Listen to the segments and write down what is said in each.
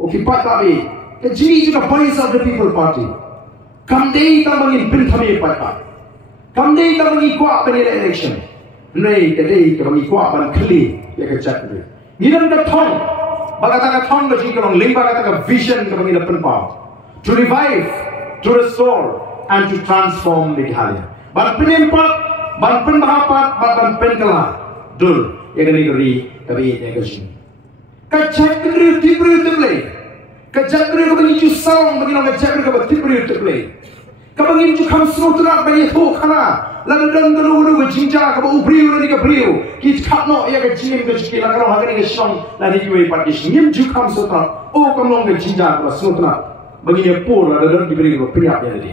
Okay, Paidbah the Jingï juga voice of the people party. Kamdei ta mangin pin thami Paidbah. Kamdei ta mangi kwa ban election. Nei kadei ka mangi kwa ban khli ya ka chat ni. Ngidan ka thong bagata ka thong ka Jingkyarong ling bagata ka vision ka mangi pen pa. To revive, to restore and to transform Meghalaya. Ban pin pat, ban pin mahapat, ban pin kala. Dul ya ka ni ri ka bi ya ka jing. Ka chat ni tibru tible. Kejap mereka bagi ju song bagi orang kejap mereka bagi tibri terplay. Kabangin ju kam semua terak bagi tu kana. Lalu dan dulu jinja kau ubri ulah ni kabriu. Kit kapno ya kejim kejki lalu orang hari ni song lalu jual parkis. Nim ju kam semua terak. Oh kamu orang jinja kau semua terak bagi dia Pura lalu dan diberi kau priap ya tadi.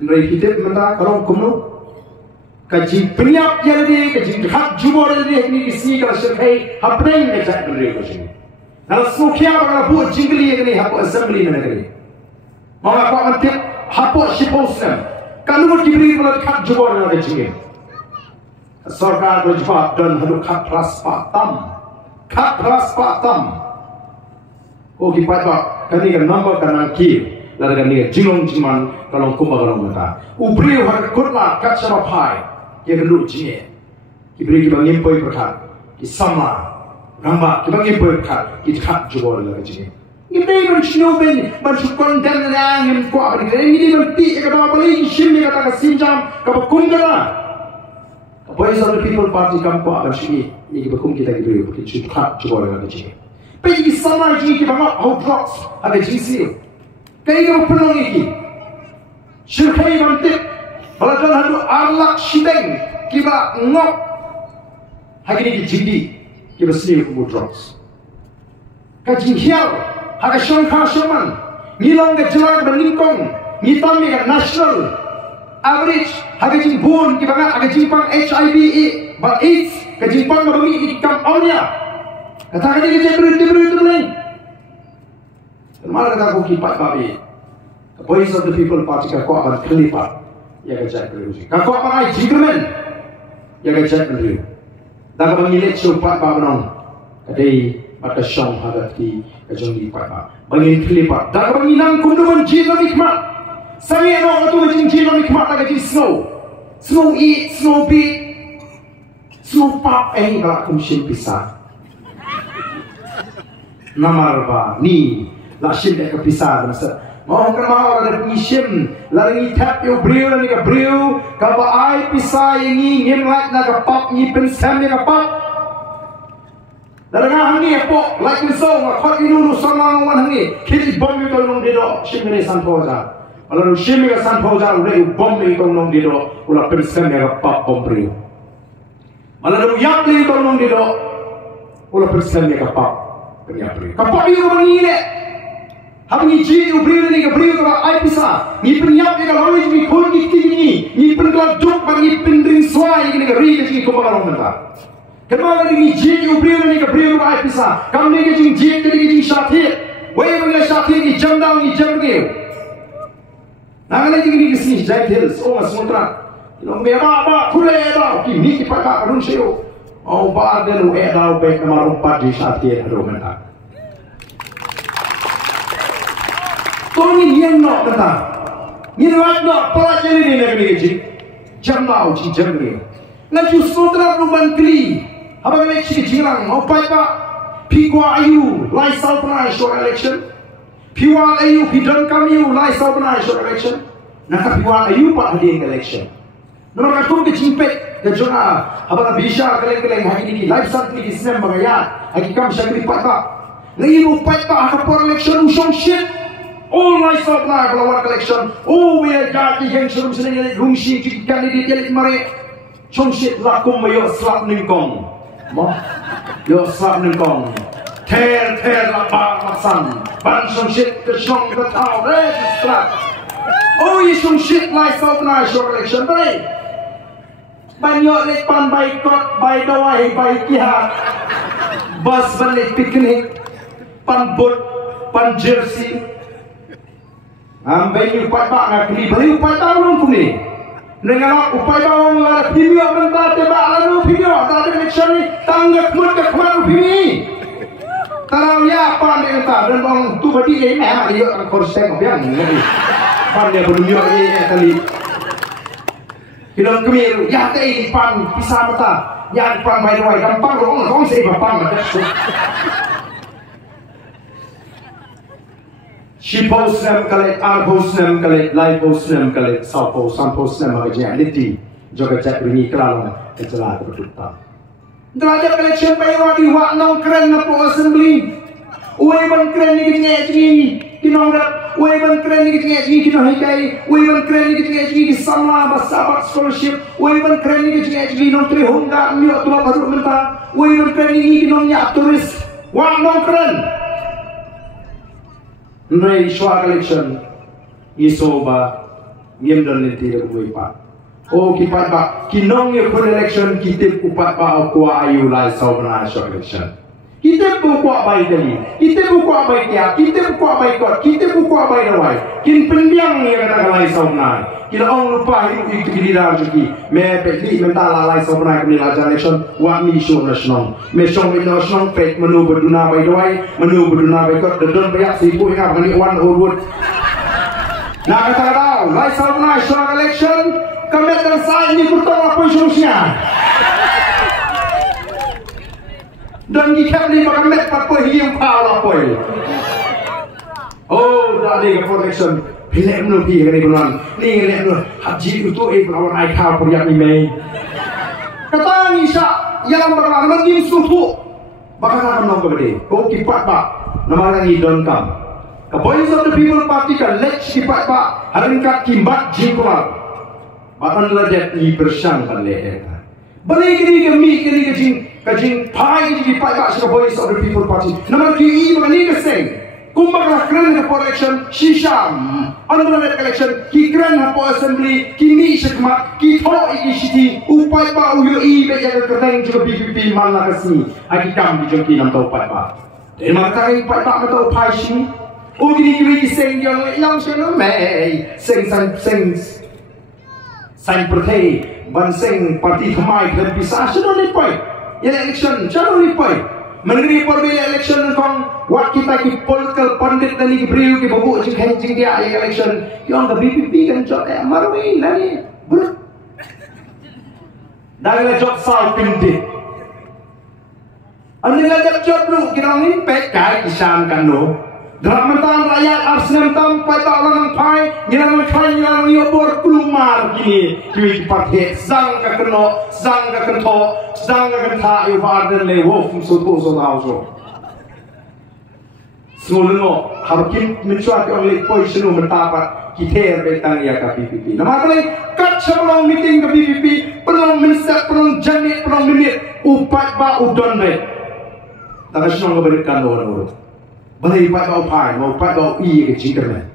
Mereka kita menda kalau kamu kejim priap ya tadi kejim hak jubor tadi ni kisi kalau sekai hapeng kejap mereka kejim. Kalau semua kia orang buat jingli yang ni, hapus assembly ni negeri. Maka aku akan tiap hapus shipos ni. Kalau kita beri kalau kat jubor ni ada jingli. Sarkar berjawab dan hendak kat ras patam. Oh kita Paidbah kani kan nombor kanan kiri. Lalu kani jingong jiman kalau kumbang kalau mata. Ubri harus kurla kat Shaba pai. Ia kenduk jingli. Kita beri kita ngimpoi berkat. Kita sama. Nampak, kita pergi berkat, kita kat jubor lagi je. Kita ini macam ni, macam konten yang yang kuat ni. Ini nanti kita apa lagi sini kata kesinjam, kapa kungkara. Apa yang the people party kamu kuat macam ni, ini kita kung kita kita kat jubor lagi je. Pergi sama je kita nak outdrops ada Jingkyrshan. Kaya kita penuh ini. Syukai nanti, kalau jangan ada arlak sideng, kita ngop. Hari ini jadi. Kita sendiri pun drugs. Kajingkyal, haga Sngap, ngilang ke jelang berlingkong, ngitam ke national average, haga jingbun, kita kan haga jingpang HIV/AIDS, kajingpang bagi ikam awalnya. Katakan dia cerita lain. Malah kata aku kipat babi. The voice of the people party kau akan kelipat, ya kejap beruji. Kau akan ai Jingkyarsan, ya kejap beruji. Dan kau Laitkynsew Paidbah menong, kadai pada syong hadat ki kajong di Paidbah. Bangin kelipat. Dan kau nang kunduan Jingkyarsan nikmat. Saya nak tu Jingkyarsan nikmat lagi snow eat, snow beat, snow pop. Kalau aku mesti pisah. Namar ba ni lah shin dek pisah masa. Mau kenal ada pengisim, lalu tap yo brio ni ke brio, kapa ai pisah ini ngim lek na ke pop ni pensam ni ke pop. Lalu ngah ni pop Laitkynsew ngakot inu sama ngwan ni, kiri bom itu nong dido sim ni sanpoja. Lalu sim ni sanpoja udah bom itu nong dido, ulah pensam ni ke pop bom brio. Lalu yak ni itu nong dido, ulah pensam ni ke pop brio. Kapop itu mangi ni. Habis ni ubri ni ke beri ke ai pisah. Ni penyap ni kalau ni kon ni tinggi ni pengelar duk bagi pendring suai ni ke ri ke ko kalau menta. Kenapa ni ubri ni ke beri ke ai pisah. Kam ni ke jing ke syati. Wei ni syati ni jam down ni jam ke. Nang lagi ni ke sini jai hills oh Sumatera. Long merah ba kule ba ki ni Paidbah arun seo. Oh ba de lu eda be kamaru padi syati ro menta. Kau ni yang nak kata, ni nak pelajari ni negeri je, jam lau je jam ni. Nanti saudara rumah keli, apa yang Jingïalang, apa Paidbah, Pura ayu, Laitkynsew pernah short election, Pura ayu, Pidon kami Laitkynsew pernah short election, nak Pura ayu pak hadir election. Nama kau ke jimpet, ke jona, apa bisa keleng hari ini live santri di Sngap bagaya, hari kami syakri Paidbah, lagi mau Paidbah apa election usung shit. All my stop na kalau collection. Oh, we are jadi yang serum sini rungsi jika ni dia lihat mari. Chongshit lakum yo slap ningkong. Yo slap ningkong. Ter lapa masan. Ban chongshit ke chong ke tau slap. Oh, you chongshit like stop na short collection baik. Banyak lek pan baik kot baik dawai baik kihat. Bus balik piknik. Pan boat pan jersey. Ambil Paidbah nak kini beri Paidbah orang kuni. Dengan Paidbah orang ada video bentar tebak lalu video tak ada election ni tanggap muda kemana video. Tahu ya pan dia kata dan orang tu berarti ini memang dia konsep apa yang ni. Pan dia berdunia ini tadi. Kita kemir ya tadi pan pisah mata, ya pan baik baik gampang orang sih pan macam tu. She post them kalit, I post them kalit, Leit post them kalit, South post, Sun post them agaknya liti, juga cek bunyi kerana kejelah berduta. Ada collection bayar di wak nong keren na po assembly. Uwe ban keren ni kitnya ji kinong rap. Uwe ban keren ni kitnya ji kinong hikai. Uwe ban keren ni kitnya ji sama basabat scholarship. Uwe ban keren ni kitnya ji nong tri honga miok tua baru menta. Uwe ban keren ni kinong nyak turis. Wak nong keren. Nrai shwa collection isoba ngimdan nanti dah uwe pak. Oh kipat ba kinong ye kun election kita kupat ba kuah ayu lai saubana short election kita kuah baik tadi kita kuah baik dia kita kuah baik kot kita kuah baik rawai kin pendiang ye kata lai saubana kita orang lupa itu giliran jadi me pekli mentala lai saubana kini lajar election wa mi show national me show national pek menu berduna baik rawai menu berduna baik kot dan banyak sibu ingat kali one wood nak kata tahu lai saubana short election kami akan saat ini bertolak apa solusinya dan jika ini kami apa yang kau apa oh dari protection pilih menupi kini bulan ni kini haji itu lawan aikau periak ini kata Nisha yang berlaku lagi suatu bakal akan nong kembali oh kipat pak nama lagi don't come the voice of the people party kan Leit kipat pak haringkat kimbat Jingkyalang Bahkan ladek Jingkyrshan kan leh. Balik ni kami ke jing pai di Paidbah sebagai voice of the people party. Nama kiri bahkan ni keseng. Kumbang keren hapo election Shisham. Under that election ki keren hapo assembly ki ni Sngap ki tho ikishiti upai ba uyoi bejaga kereng juga PPP mana kasih. Aki kam di jengki nam tau Paidbah. Dan maka Paidbah matau pai shi. Oh gini kiri keseng yang seno mei seng Sain pertai banseng parti thamai dan pisah sudah lipai. Yang election sudah lipai. Menegeri perbela election kong wat kita ki political pandit dan ki beriu ki babu jing dia election. Yang the BPP kan job marui lagi. Dah job sal pindik. Anda dah job lu kita ngin pek kai kisam kan lo. Dalam mentang rakyat Sngap tam Paidbah orang pai ngilang yobor kelumar gini duit partai sang ka keno sang ka kento sang ka kenta yu barden le wolf sutu so tau so semulno harkin mencuat yang le poi senu mentapat kita betang ya ka PPP nama kali kat sebelum meeting ke PPP perlu menset perlu janit perlu minit Paidbah udon le tak senang berikan orang Balai Paidbah pai, mau Paidbah ke Jingkyrshan.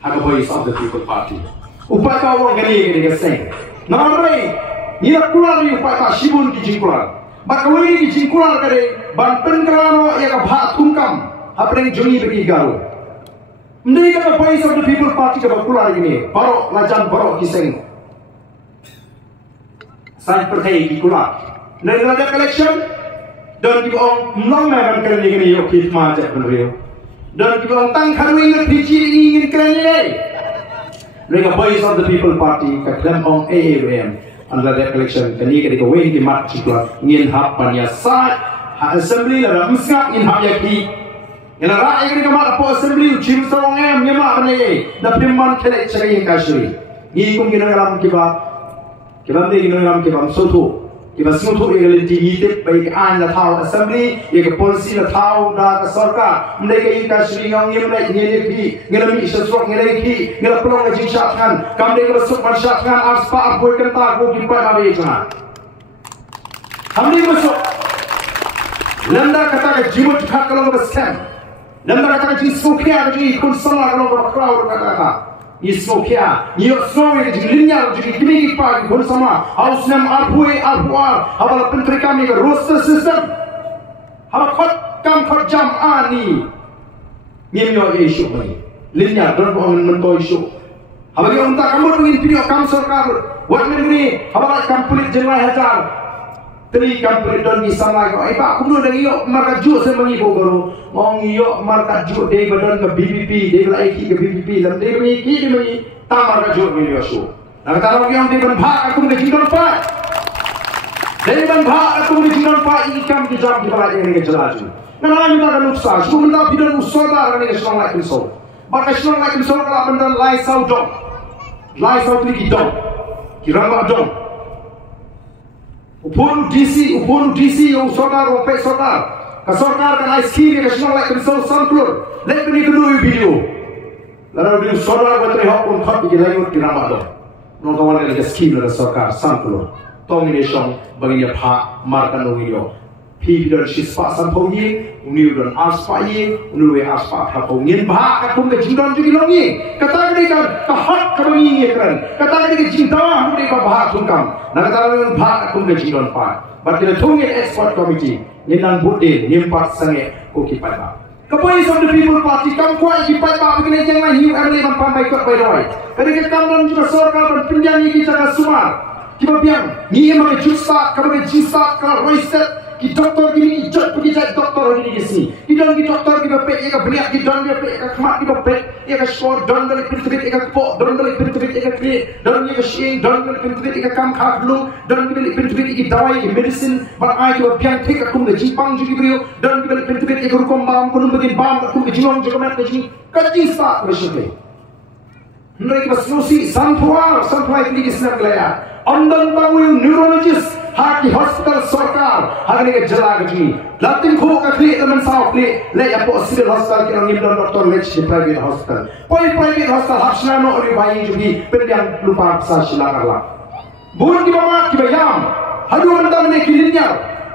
Hak voice of the people party. Paidbah orang gani ke seng. Nama balai, ni nak keluar ni Paidbah Shibun ke Jingkyalang. Bakawai ke Jingkyalang kade, banten kerana ia ke bhat tungkam. Apa yang joni bagi garu. Mendai kata voice of the people party ke keluar ini. Barok lajan barok kiseng. Sain pertai ke keluar. Dari raja election. Dan kita orang melong memang keren ini yuk kita macam benar. Dan kita orang tangkap ingin pici ingin keren ini. Mereka voice of the people party kadang orang AAM under that election kini ketika win di mat cikla ingin hak pania sat assembly lah Sngap ingin hak yaki. Yang rakyat ketika mat apa assembly ucim serong nyemak benar. Tapi man kelak cakap yang kasih. Ni kum kita dalam kita ni dalam kita soto. Kita semua tu yang legitimate bagi anda tahu assembly, yang polisi lah tahu dah serkar. Mereka ikan seringang yang mereka nyeliki, ngelami sesuatu nyeliki, ngelap pelong Jingkyrshan. Kami masuk masyarakat aspa aku kental aku di Paidbah macam. Kami masuk. Landa kata jimat hak kalau bersem. Landa kata jisukia jadi ikut salah kalau berkelaw kata. Isokia, niyo snowy jadi linyar jadi kini pagi bersama. Haus nam arpui arpuar, hafal penteri kami ke roster system. Hafal kot jam ani. Niyo isu ni linyar dan orang mentoi isu. Hafal yang tak kamu ingin video kam serkar. Wat negeri hafal kam pelit jenai hajar. Teri company don di samai ko. Pak kuno dah iyo markat juk saya mengibu baru. Mong iyo markat juk day badon ke BBP, day Leit ke BBP. Lam day mengi tam markat juk menio show. Nak tahu yang day banbak aku mengi jindon pak. Day banbak aku mengi jindon pak ikam di jam di balai ini kejelaju. Nana minta kan uksa. Aku minta bidan usoda orang ini senang Laitkynsew. Bak senang Laitkynsew kalau benda Laitkynsew dong. Laitkynsew tu kita. Kiramba dong. Upon DC, o sodar, o pay sodar. Kasorkar kan ice cream, kasih Laitkynsew samplur. Let me do video. Lalu video sodar betul hak pun khat di lain di nama dong. Nong kawan lagi scheme dari sorkar samplur. Domination bagi dia pak markan video.พี่เดินชิสปะสัมพงยิงนิวเดินอาสปะยิงนิวเออาสปะพระพงยิงบ้ากับคุณกับจิงดอนจุกิลงยิงกระต่ายนี่กันกระหัดกับยิงเงี้ยกันกระต่ายนี่กันจิงดอนคุณนี่กับบ้าทุนกันนักกระต่ายนี่บ้ากับคุณกับจิงดอนไปบัดเดี๋ยวทุ่งเงี้ยเอ็กซ์พอร์ตคอมมิตี้นี่นั่งบุตรเดนนี่ปัดสังเกตโอเคไปบ้ากับ Voice of the People Party กำควายที่ไปบ้าไปกันยังไงหิวอะไรมันพาไปก็ไปด้วยแต่นี่ก็กำลังจุดสอดกันเป็นปัญญานี่กิจการสุมาที่มาเพียงนี่มันเป็นจุดสตาร์กับเป็นจุดสตาร์กับไรสเต็ปki doktor gini ijat pergi jadi doktor gini di sini. Ki doktor ki bapet, ki beliak ki don bapet, ki khmat ki bapet, ki skor don dari pintu-pintu, ki pok don dari pintu-pintu, ki kli don ki shing don dari pintu-pintu, ki kam khak lu don ki beli pintu-pintu, ki dawai ki medicine, bar ai ki piang thik akum le jipang jugi brio don ki beli pintu-pintu, ki rukom bam kunum begin bam akum ki jilong jokamet ki kaji sta reshle. Mereka masnusi santuar ki snap laya. Andan bangun neurologist haki hospital sorkar hari ke jala gaji latin ko ka kli teman sao kli le ya po civil hospital ki ngim don doktor Leit di private hospital private hospital hapsna no ri bayi jugi pendiang lupa sa silakarla bun ki mama ki bayam hadu andam ne kilinya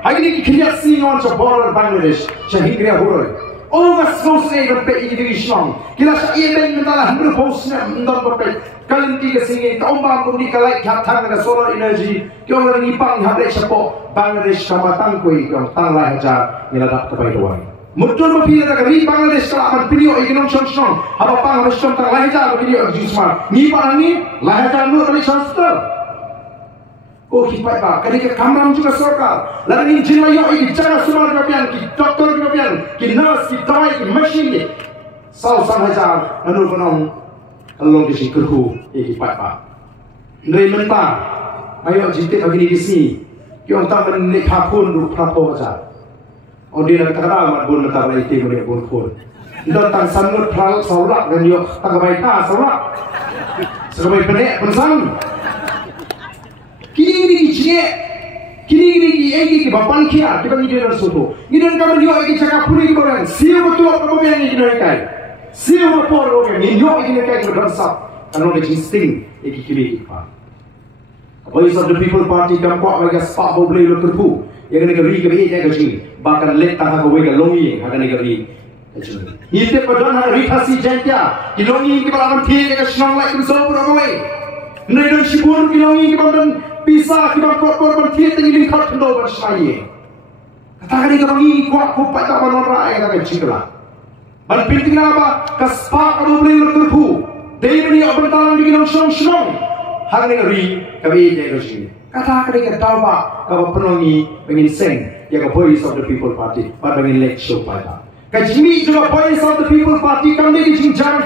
hari ni kilinya singon sa border Bangladesh sa hingria huroi oh mas no se ga pe Jingkyrshan kila sa iben mentala handu posna ndon pe kalinti ke singi kaumbang kumdi kalai khathang na solar energy kyong la ni pang hade chapo Bangladesh sama tangkoi kyong tanglai haja niladak ke Paidbah mutul mapila ka ri Bangladesh ka aman pilio iginom shon haba pang hashon tanglai haja pilio jusma ni parani lahaja nu kali shaster oh hipai ba kali ke kamram juga sorkar la ni jinlayo igi jara sumar gapian ki doktor gapian ki nurse ki dawai ki machine ni sau sang haja anu konom along di sini kerhu ini Paidbah. Dari mentah, ayo jitik bagi di sini. Kita tak menik hakun du prapo saja. Odi nak terkenal mat bun mentah Leit menik bun kun. Dan tang sanut pral saurak dan yo tak baik ta saurak. Sebagai penek pensang. Kini egi bapan kia kita ni dia soto. Ni dan kamu yo egi cakap puri orang. Siapa betul kamu yang ini nak kai. Siapa por orang ni yo ini kai bersab. Anu ke insting iki kiri pa. Voice of the People Party kam kwa bagi spa boble lo terpu. Yang negeri ke bi ke ji. Bahkan let tang ko wega longi haga negeri. Ini padon ha rithasi jantya. Ki longi ki balan thi ke snong Laitkynsew pura ko wei. Nei don sibur ki longi ki balan pisa ki ban kor ban thi te ni khat ndo ban sai. Kata kali ke bangi kwa ko pa ta ban ra ai ka chikla. Ban pinting na ba ka spa boble lo terpu. Demi abentalan di dalam senang, hari ini kami jadi sini. Kata kita tahu pak, kalau penongi ingin seng, ya ke Voice of the People Party, pada ingin Laitkynsew Paidbah. Kajimi juga Voice of the People Party kami di Jingkyrshan.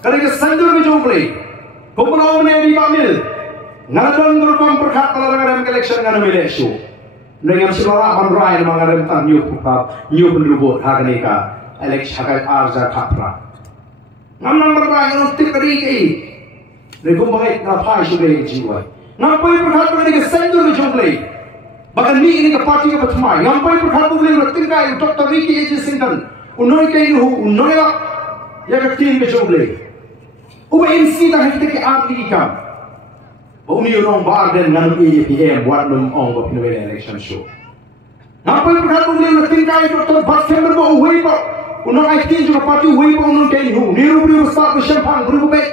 Kalau kita sanjur menjumpai, kumpulan ini diambil, ngaladon berkom perkat pelarangan election dengan Laitkynsew. Dengan seluruh ramai mengarem tang new penduduk hari ini election hakai arja kapra. Namang berai yang tik kari ke, mereka mengenai ngapai sudah jiwa. Ngapai perkhidmat mereka senjur dijumpai. Bahkan ni ini ke parti ke pertama. Ngapai perkhidmat mereka tinggal Dr. Ricky H. Sington. Unoi ke ini unoi lah, ya ke tim dijumpai. Uba MC dah kita ke arti kita. Umi orang barden nganu EPM buat nom buat pindah election show. Ngapai perkhidmat mereka tinggal Dr. Baskem berbuat uhui pak. Unang IT juga parti hui pa unang kain hu niru beri ustaz bersyempang berubah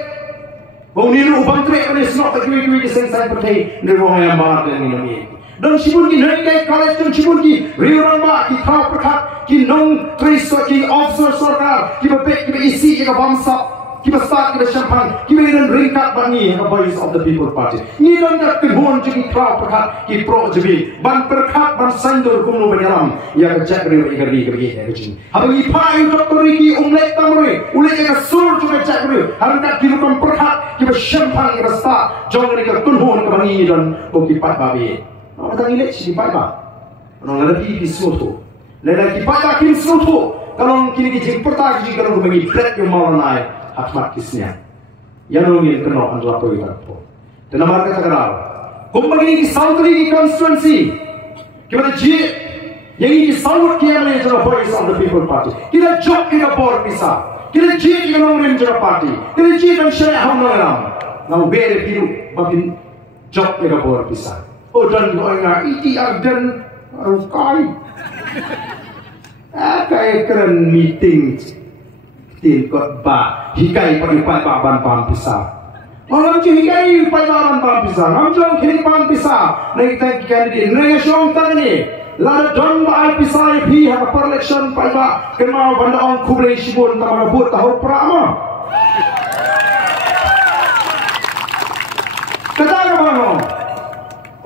bau niru ubang trek pada senok tak kiwi di sensai pertai niru orang yang bahar dan minum ini dan sibun ki naik kai college dan sibun ki riuran ba ki thau perkat ki nong tris ki officer sorkar ki bepek ki isi ki bamsa kita start kita champagne kita dan ringkat bangi the voice of the people party ni dan dak kebon jadi crowd perkat ki pro jadi ban perkat ban sandur kumno banyalam ya kecak beri igari kerja kerja habis pai doktor ki umlet tamre ule ka sur juga cak beri harkat ki lukam perkat kita champagne kita start jangan kita kunhon ke bangi dan ki Paidbah be apa tadi Leit si Paidbah orang lagi di soto lagi Paidbah ki soto kalau kini kita pertah kita kalau bagi break yang mau naik Ahmad kisnya, yang orang kenal adalah Pura. Dan nama kata kenal. Kumpul ini South Lake constituency, kita je, yang ini South Kia mana adalah voice of the people party. Kita job kita bor pisah, kita je kita orang adalah party, kita je dan syariah orang. Namun beri pilu, makin job kita bor pisah. Oh dan orang ini dan rukai. Kayak keren meeting. Tim kot ba hikai pada Paidbah ban pam pisah. Orang je hikai Paidbah ban pam pisah. Hamjong kini pam pisah. Naik tank kandidate. Naik syong tang ni. Lada don ba ai pisah pi ha per election Paidbah kenal banda ong kublai shibun tamara but tahu prama. Kata apa no?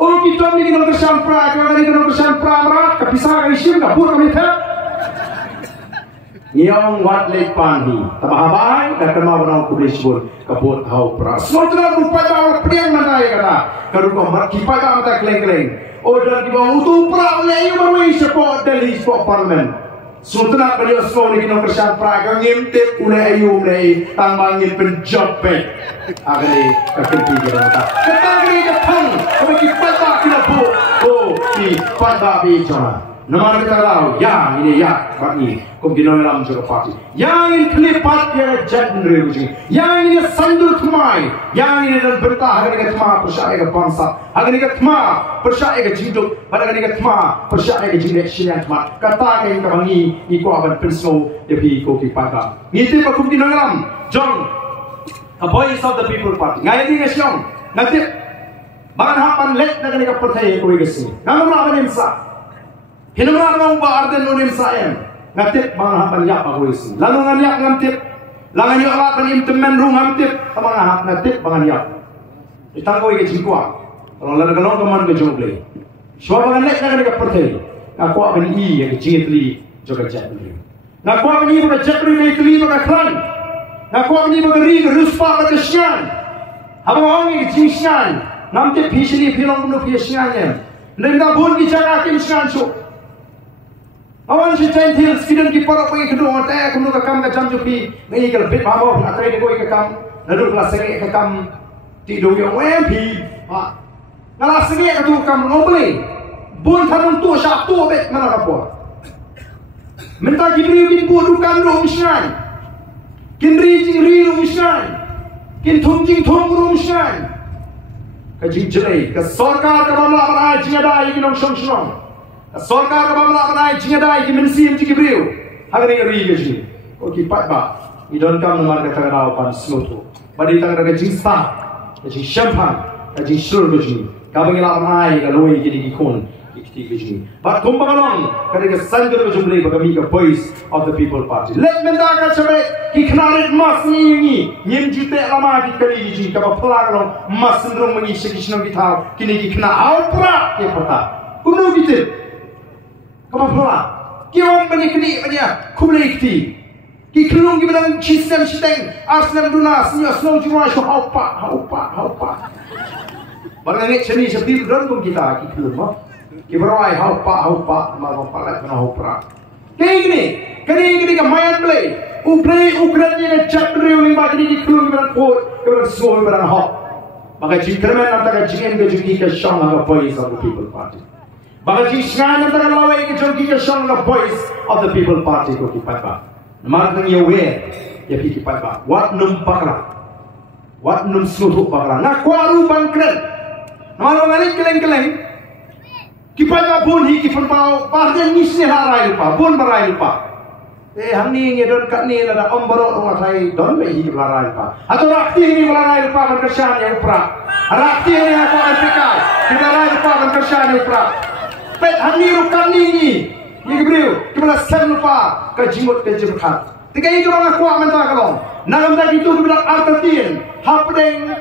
Oh kita ni kena kesan pra, kita ni kena kesan pra merat. Kepisah kami sim dah but kami tak. Yang wat Leit pani, tabahabai dan kenal orang kulis pun kabut tahu pra. Semua rupa orang priang mana ya kata. Kalau kau mat kipai kau mata keleng-keleng. Oh dan di bawah itu pra oleh yang baru support dari support parlimen. Semua beliau semua ni kita kerja pra kau ngintip oleh ayu oleh tambangin penjopet. Agak kekenti kita kata. Kita ni ketang, kau kipai tak kita bu. Oh di Paidbah bicara. Nama kita tahu, yang ini ya, bagi Jingkyalang juga parti. Yang ini kelipat yang jadi revolusi. Yang ini sandur kemai. Yang ini dan bertah agar kita kemah percaya ke bangsa. Agar kita kemah percaya ke hidup. Agar kita kemah percaya ke Jingkyalang kemah. Kata yang kami ikut aban pensau dari koki Paidbah. Ini pak Jingkyalang, John, a voice of the people party. Ngai ini nasiong, nanti bahan hapan Leit dengan kita percaya koki kesini. Nama apa yang sah? Hinamra nang ba arden unim sayem ngatip mga hapan yak ako isi lalu nganyak ngantip langan yu alat pan imtemen rung ngantip mga hap ngatip mga yak itangko ike jingkwa kalau lada galong kaman ke jogle Shaba Leit na ka pertay ako akan i yang jingitli juga jatli ako akan i mga jatli na itli mga kran ako akan i mga rig ruspa ka syan habang ang Jingkyrshan namtip hisili pilong kuno pisyan nenda bun ki jaga Jingkyrshan so awan si Gentil skidon ki parok pagi kedua tak kuno ka kam ka jam jupi ngai ka bit bawo na trai ko ka kam nadu kala senge ka kam ti do yo MP ha ngala senge ka tu kam ngobli bun thanun tu sha tu bet mana ka po minta jibril kin bu du kam ro mishan kin ri ro mishan kin thum ro mishan ka jingjai ka sarkar ka mamla bana jingada yi nong shong shong Sorkar ka mamla banai Jingkyalang ki mensim ki Jibril hagani ri gaji ko ki Paidbah idon kam nomar ka tagaraw pan sloto badi tagara Jingsa ji champagne ji surgoji ka bangila banai ka loi ki kon ki gaji but kumbagalong ka ka sandur jumle bagami ka voice of the people party Leit menda ka chabe ki khnarit mas ni nyim jute lama ki kali ji ka ba phlagalong mas ndrong mangi shikishno ki thaw kini ki khna aupra ke pata kumno ki Kau Pura, kiam banyak ni banyak kublai kiti, kiklung kita dengan cisem citeng, asnem dunas, nias nong cuma so haupa. Barang ni ceni seperti dalam kita kiklung, kiberawai haupa, malam palat kena haupra. Kayak gini kemayan belai, Ukraina ni cak beri uling bagi kiklung kita kuat, kita semua kita haup. Maka Jingkyalang antara Jingkyrshan adalah voice of the people party. Bagi Jingkyrshan antara lawai ke Jingkyrshan adalah voice of the people party ko ki Paidbah. Namar nang yawe ya ki Paidbah. Wat num pakra. Wat num suhu pakra. Ngakwaru bangkren. Namar nang keleng-keleng. Ki Paidbah bun hi ki pau bahden nisne harai lupa. Bun barai lupa. Hamni ngedon kat ni lada ombaro rumah thai don be hi barai lupa. Atau rakti ni barai lupa Jingkyrshan yang pra. Rakti ni aku epikai. Kita barai lupa Jingkyrshan yang pra. Pet hani rukan ni Jibril kita sekarang lupa ke jimut ke jibkat tiga ini orang kuat mentah kalau Nangam dah gitu bilang artatin hapdeng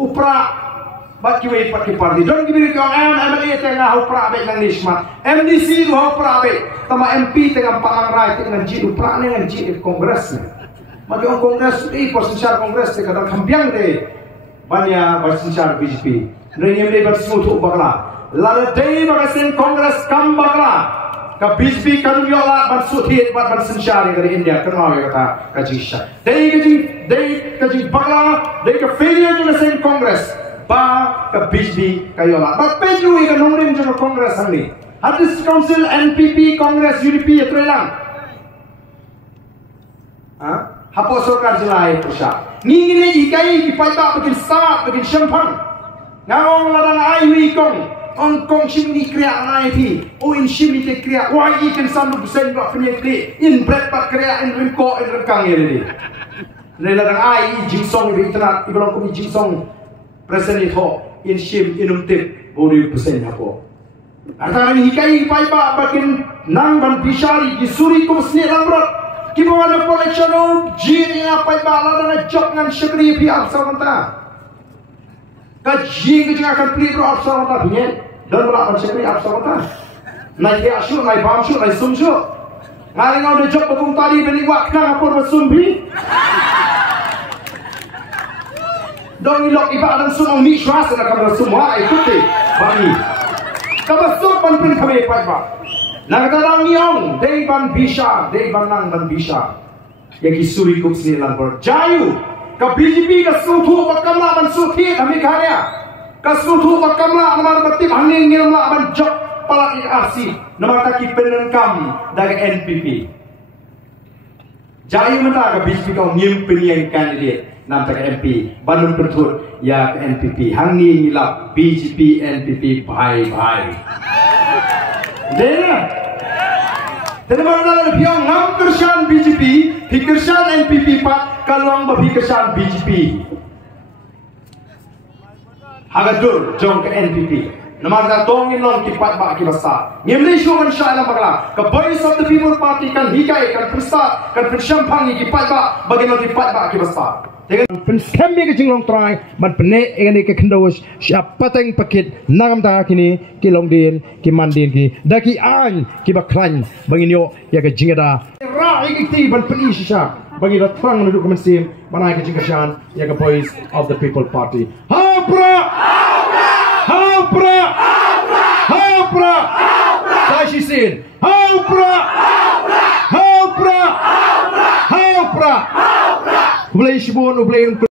upra bakiwe parti parti don gibiri kong MLA tengah upra be nang nismat MDC lu upra be tama MP tengah pangai tengah ji upra nang ji kongres magi on kongres posisial kongres te kadang kambiang de banyak posisial BJP nang le bersutu bakla lada dei bagasen kongres kam bakla ka BJP kan yola bersuti bat posisial dari India kenal ya kata Jingkyrshan dei kaji bakla dei ka failure juga sen kongres ba ka BJP kayola but peju ka nongrim jong kongres hangni hadis council NPP kongres UDP etrelang hapo sarkar jelai persya ngingile ikai ki Paidbah bikin sa bikin syampang ngawong ladang ai wi kong on kong shimni kriya nai thi o in shimni te kriya wa i kan sandu busen ba phni in bread pa kriya in rimko in rakang yele ni ladang ai jingsong ri trat ibrong ko jingsong present itu in shim inum tip bori persen hapo. Artinya hikai Paidbah bakin nang ban bishari gisuri kum sni lamrat kibawan election jingnya Paidbah ladana jok ngan syekri pi absamanta. Ka jing juga akan pelibro absamanta binyen dan melawan syekri absamanta. Nai ke asyuk nai bamsyuk nai sumsyuk. Ngai ngau de jok bukung tali beni wak nang apun bersumbi. Dong ilok ibadah semua mishwas nak kamu semua ikuti bagi. Kamu semua penting kami Paidbah. Nak kata niong, dei ban bisa, dei ban nang ban bisa. Yang kisuri kup sini lampor. Jayu, ka BJP ka sutu bakamla ban suti kami karya. Ka sutu bakamla amar bati banging ngirla ban jok palak arsi. Nama taki penenkam dari NPP. Jayu mata ka BJP kau nyimpin yang kandidat. Nampak MP Bandung Pertut ya ke NPP hangi ngilap BJP NPP bye deh teman-teman piang Jingkyrshan BJP Jingkyrshan NPP pat kalong Jingkyrshan BJP hagadur jong ke NPP namar da tongin long ki Paidbah ki basa ngimli shuman shala bagla ka voice of the people party kan hikai kan prista kan pershampangi ki Paidbah bagaimana ki Paidbah ki basa penskami ke jinglong try man pene engani ke kendos siapa teng pakit nangam ta kini ki longdin ki mandin ki daki an ki baklan banginyo ya ke jingada ra ikti ban peni sisa bagi da trang duduk kemensim mana ke Jingkyrshan ya ke voice of the people party Pura Tashi sin Pura Ublay shibon ublay